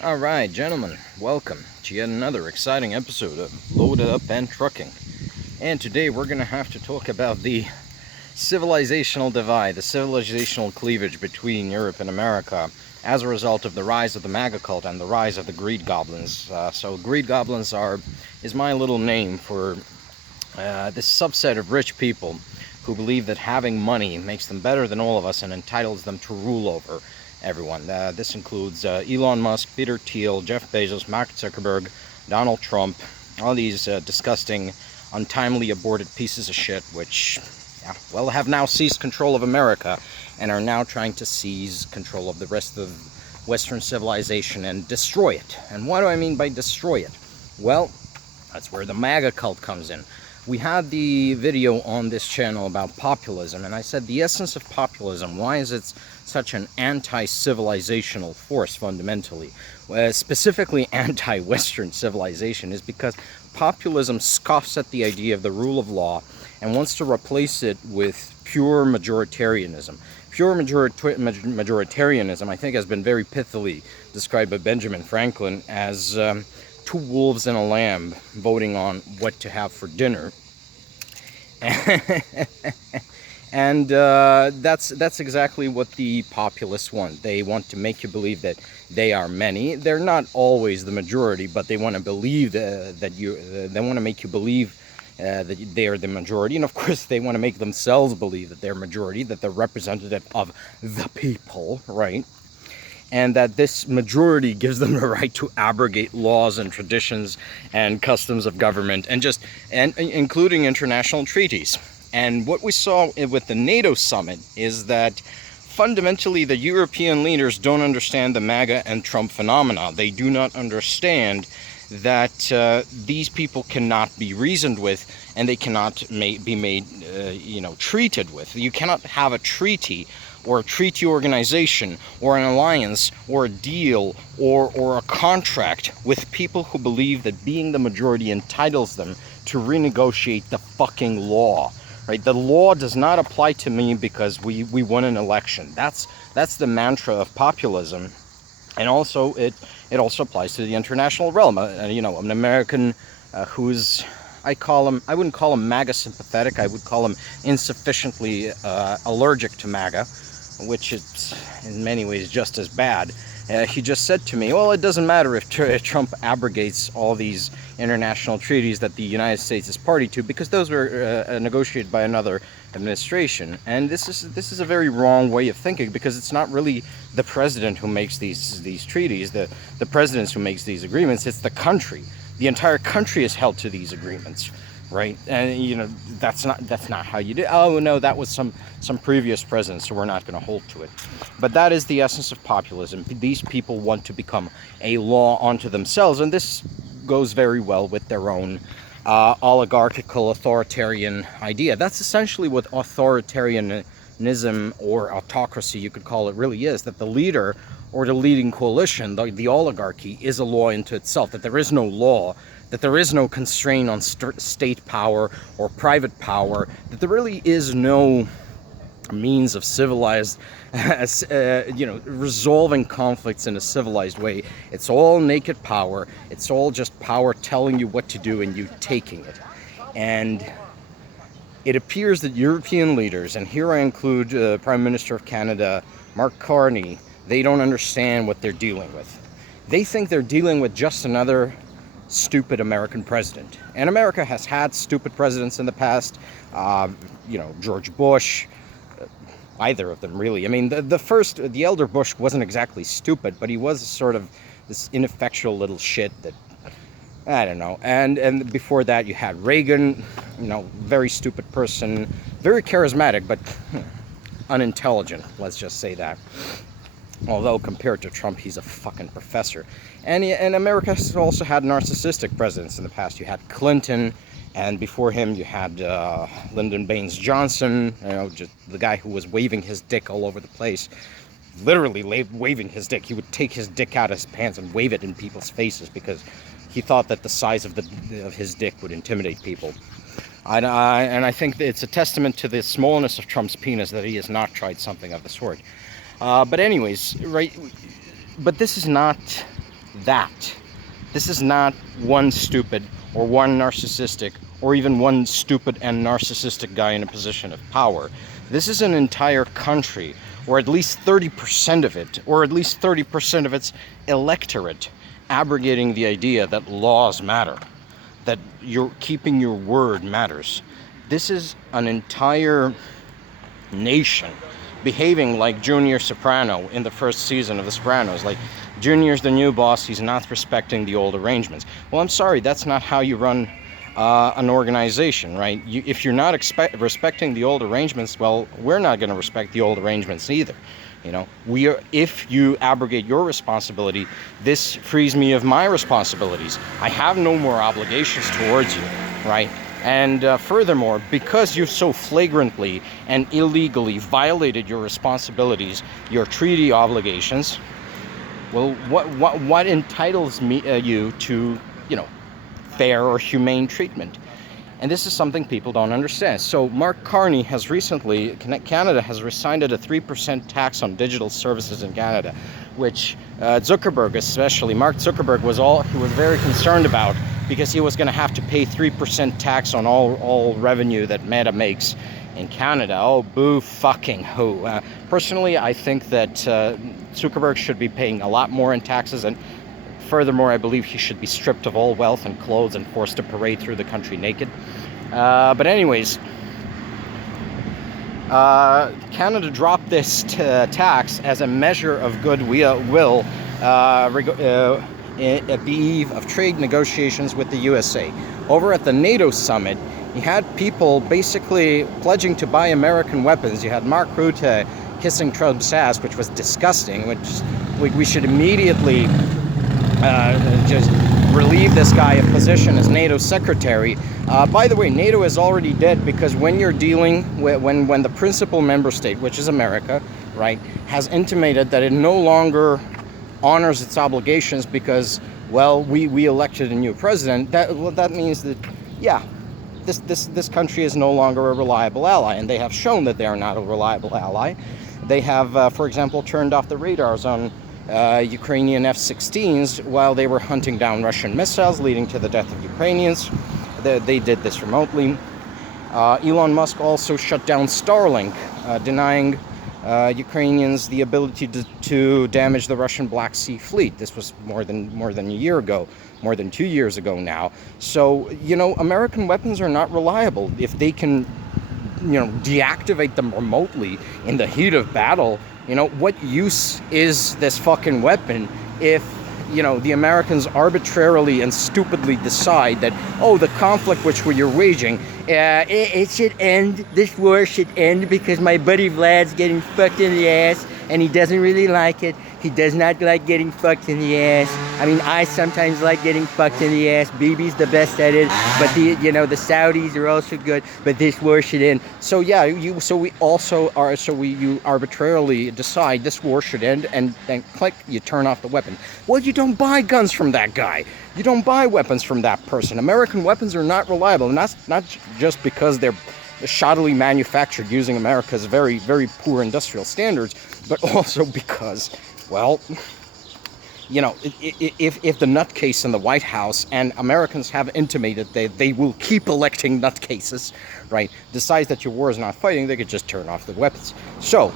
Alright, gentlemen, welcome to yet another exciting episode of Loaded Up and Trucking. And today we're going to have to talk about the civilizational divide, the civilizational cleavage between Europe and America as a result of the rise of the MAGA cult and the rise of the greed goblins. So greed goblins is my little name for this subset of rich people who believe that having money makes them better than all of us and entitles them to rule over everyone. This includes Elon Musk, Peter Thiel, Jeff Bezos, Mark Zuckerberg, Donald Trump, all these disgusting, untimely aborted pieces of shit which, have now seized control of America and are now trying to seize control of the rest of Western civilization and destroy it. And what do I mean by destroy it? Well, that's where the MAGA cult comes in. We had the video on this channel about populism, and I said the essence of populism, why is it such an anti-civilizational force fundamentally, specifically anti-Western civilization, is because populism scoffs at the idea of the rule of law and wants to replace it with pure majoritarianism. Pure majoritarianism, I think, has been very pithily described by Benjamin Franklin as two wolves and a lamb voting on what to have for dinner. And that's exactly what the populists want. They want to make you believe that they are many. They're not always the majority, but they want to believe they want to make you believe that they are the majority. And of course, they want to make themselves believe that they're majority, that they're representative of the people, right? And that this majority gives them the right to abrogate laws and traditions and customs of government, and including international treaties. And what we saw with the NATO summit is that fundamentally the European leaders don't understand the MAGA and Trump phenomena. They do not understand that these people cannot be reasoned with, and they cannot be made, treated with. You cannot have a treaty or a treaty organization or an alliance or a deal or a contract with people who believe that being the majority entitles them to renegotiate the fucking law. Right? The law does not apply to me because we won an election. That's the mantra of populism. And also it also applies to the international realm. An American who's, I wouldn't call him MAGA sympathetic. I would call him insufficiently allergic to MAGA, which is in many ways just as bad. He just said to me, well, it doesn't matter if Trump abrogates all these international treaties that the United States is party to, because those were negotiated by another administration. And this is a very wrong way of thinking, because it's not really the president who makes these treaties, the presidents who makes these agreements. It's the country. The entire country is held to these agreements. Right? And that's not how you do. Oh no, that was some previous president, so we're not going to hold to it. But that is the essence of populism. These people want to become a law unto themselves, and this goes very well with their own oligarchical authoritarian idea. That's essentially what authoritarianism or autocracy, you could call it, really is. That the leader or the leading coalition, the oligarchy, is a law into itself. That there is no law, that there is no constraint on state power or private power, that there really is no means of civilized, resolving conflicts in a civilized way. It's all naked power. It's all just power telling you what to do and you taking it. And it appears that European leaders, and here I include Prime Minister of Canada, Mark Carney, they don't understand what they're dealing with. They think they're dealing with just another stupid American president. And America has had stupid presidents in the past. George Bush, either of them really. I mean, the elder Bush wasn't exactly stupid, but he was sort of this ineffectual little shit that, I don't know. And before that you had Reagan, very stupid person, very charismatic, but unintelligent, let's just say that. Although compared to Trump, he's a fucking professor. And America has also had narcissistic presidents in the past. You had Clinton, and before him you had Lyndon Baines Johnson, just the guy who was waving his dick all over the place. Literally waving his dick. He would take his dick out of his pants and wave it in people's faces because he thought that the size of his dick would intimidate people. And I think it's a testament to the smallness of Trump's penis that he has not tried something of the sort. But anyways, right? But this is not that. This is not one stupid or one narcissistic or even one stupid and narcissistic guy in a position of power. This is an entire country, or at least 30% of it, or at least 30% of its electorate, abrogating the idea that laws matter, that you're keeping your word matters. This is an entire nation behaving like Junior Soprano in the first season of The Sopranos. Like, Junior's the new boss, he's not respecting the old arrangements. Well, I'm sorry, that's not how you run an organization, right? If you're not respecting the old arrangements, well, we're not going to respect the old arrangements either. You know, if you abrogate your responsibility, this frees me of my responsibilities. I have no more obligations towards you, right? And furthermore, because you so flagrantly and illegally violated your responsibilities, your treaty obligations, well, what entitles you to, you know, fair or humane treatment? And this is something people don't understand. So Mark Carney has recently, Canada has rescinded a 3% tax on digital services in Canada, which Zuckerberg, especially Mark Zuckerberg, was very concerned about, because he was going to have to pay 3% tax on all revenue that Meta makes in Canada. Oh, boo fucking who. Personally, I think that Zuckerberg should be paying a lot more in taxes, and furthermore, I believe he should be stripped of all wealth and clothes and forced to parade through the country naked. But anyways, Canada dropped this tax as a measure of goodwill at the eve of trade negotiations with the USA. Over at the NATO summit, you had people basically pledging to buy American weapons. You had Mark Rutte kissing Trump's ass, which was disgusting, which we should immediately just relieve this guy of position as NATO secretary. By the way, NATO is already dead, because when you're dealing with, when the principal member state, which is America, right, has intimated that it no longer honors its obligations because, well, we elected a new president, that means that, yeah, this country is no longer a reliable ally, and they have shown that they are not a reliable ally. They have, for example, turned off the radars on Ukrainian F-16s while they were hunting down Russian missiles, leading to the death of Ukrainians. They did this remotely. Elon Musk also shut down Starlink, denying Ukrainians the ability to damage the Russian Black Sea Fleet. This was more than a year ago, more than 2 years ago now. So, you know, American weapons are not reliable. If they can, you know, deactivate them remotely in the heat of battle, you know, what use is this fucking weapon if, you know, the Americans arbitrarily and stupidly decide that, oh, the conflict which we're waging, it should end, this war should end because my buddy Vlad's getting fucked in the ass and he doesn't really like it. He does not like getting fucked in the ass. I mean, I sometimes like getting fucked in the ass. Bibi's the best at it, but the Saudis are also good. But this war should end. So yeah, you arbitrarily decide this war should end, and then click, you turn off the weapon. Well, you don't buy guns from that guy. You don't buy weapons from that person. American weapons are not reliable, and that's not just because they're shoddily manufactured using America's very, very poor industrial standards, but also because, well, you know, if the nutcase in the White House, and Americans have intimated they will keep electing nutcases, right, decides that your war is not fighting, they could just turn off the weapons. So,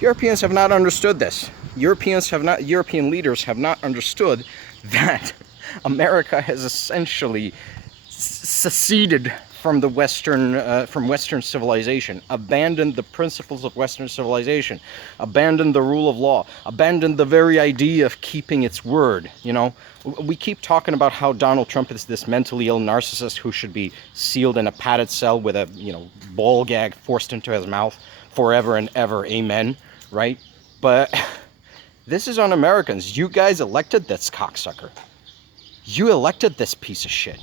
Europeans have not understood this. European leaders have not understood that America has essentially seceded from the Western civilization, abandoned the principles of Western civilization, abandoned the rule of law, abandoned the very idea of keeping its word. You know, we keep talking about how Donald Trump is this mentally ill narcissist who should be sealed in a padded cell with a, you know, ball gag forced into his mouth forever and ever. Amen. Right? But this is on Americans. You guys elected this cocksucker. You elected this piece of shit.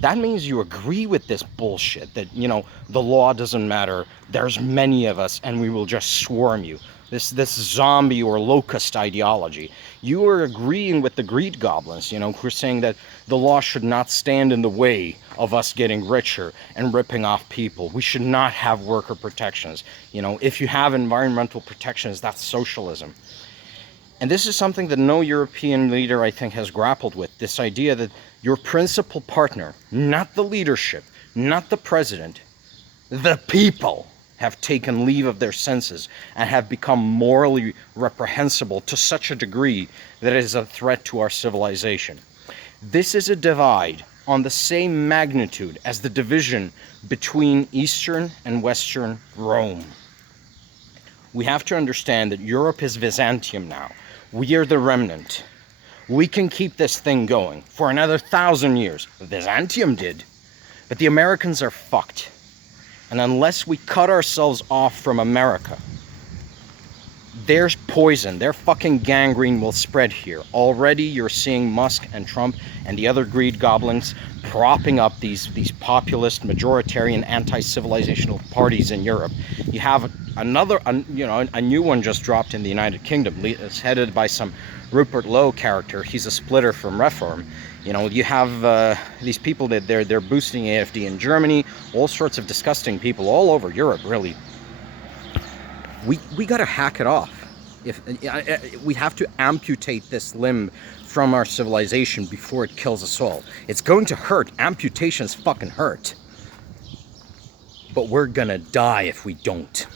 That means you agree with this bullshit that, you know, the law doesn't matter, there's many of us, and we will just swarm you. This zombie or locust ideology. You are agreeing with the greed goblins, you know, who are saying that the law should not stand in the way of us getting richer and ripping off people. We should not have worker protections. You know, if you have environmental protections, that's socialism. And this is something that no European leader, I think, has grappled with. This idea that your principal partner, not the leadership, not the president, the people have taken leave of their senses and have become morally reprehensible to such a degree that it is a threat to our civilization. This is a divide on the same magnitude as the division between Eastern and Western Rome. We have to understand that Europe is Byzantium now. We are the remnant. We can keep this thing going for another 1,000 years. Byzantium did. But the Americans are fucked. And unless we cut ourselves off from America, there's poison, their fucking gangrene will spread here. Already you're seeing Musk and Trump and the other greed goblins propping up these populist, majoritarian, anti-civilizational parties in Europe. You have another, a new one just dropped in the United Kingdom. It's headed by some Rupert Lowe character. He's a splitter from Reform. You know, you have these people that they're boosting AfD in Germany, all sorts of disgusting people all over Europe, really. We got to hack it off. We have to amputate this limb from our civilization before it kills us all. It's going to hurt. Amputations fucking hurt. But we're gonna die if we don't.